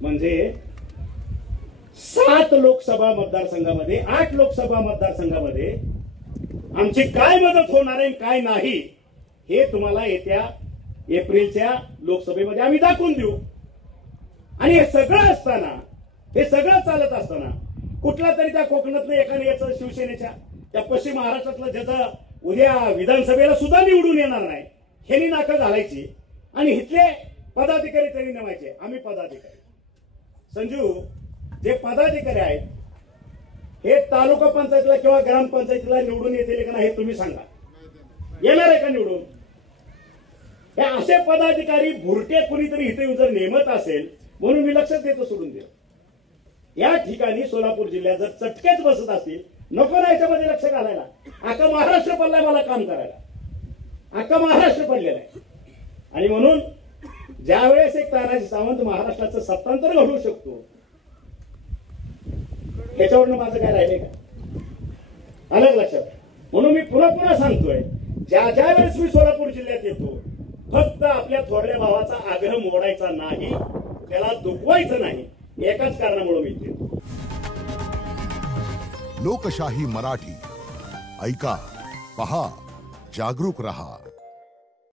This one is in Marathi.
म्हणजे 7 लोकसभा मतदारसंघामध्ये 8 लोकसभा मतदारसंघामध्ये आमची काय मदत होणार आहे काय नाही हे तुम्हाला येत्या एप्रिलच्या लोकसभेमध्ये आम्ही दाखवून देऊ। आणि हे सगळं असताना हे सगळं चालत असताना कुठला तरी त्या कोकणातलं एकाने याचं शिवसेनेच्या त्या पश्चिम महाराष्ट्रातलं ज्याचं उद्या विधानसभेला सुद्धा निवडून येणार नाही ह्यांनी नाकं घालायची आणि इथले पदाधिकारी तरी नेमायचे। आम्ही पदाधिकारी संजू जे पदाधिकारी आहेत हे तालुका पंचायतीला किंवा ग्रामपंचायतीला निवडून येतील का नाही हे तुम्ही सांगा। येणार आहे का निवडून? हे असे पदाधिकारी भुरटे कुणीतरी इथे येऊन जर नेमत असेल म्हणून मी लक्षात देतो सोडून देतो। या ठिकाणी सोलापूर जिल्ह्यात जर चटकेच बसत असतील नको ना याच्यामध्ये लक्ष घालायला। अख्खा महाराष्ट्र पडलाय मला काम करायला, अख्खा महाराष्ट्र पडलेला आहे। आणि म्हणून ज्यावेळेस एक तानाजी सावंत महाराष्ट्राचं सत्तांतर घडवू शकतो त्याच्यावरनं माझं काय राहिले का अलग लक्षात। म्हणून मी पुन्हा सांगतोय ज्या वेळेस मी सोलापूर जिल्ह्यात येतो फक्त आपल्या थोरल्या भावाचा आग्रह मोडायचा नाही, त्याला दुखवायचं नाही, एकाच कारणामुळे मी येतो। लोकशाही मराठी ऐका, पहा, जागरूक रहा।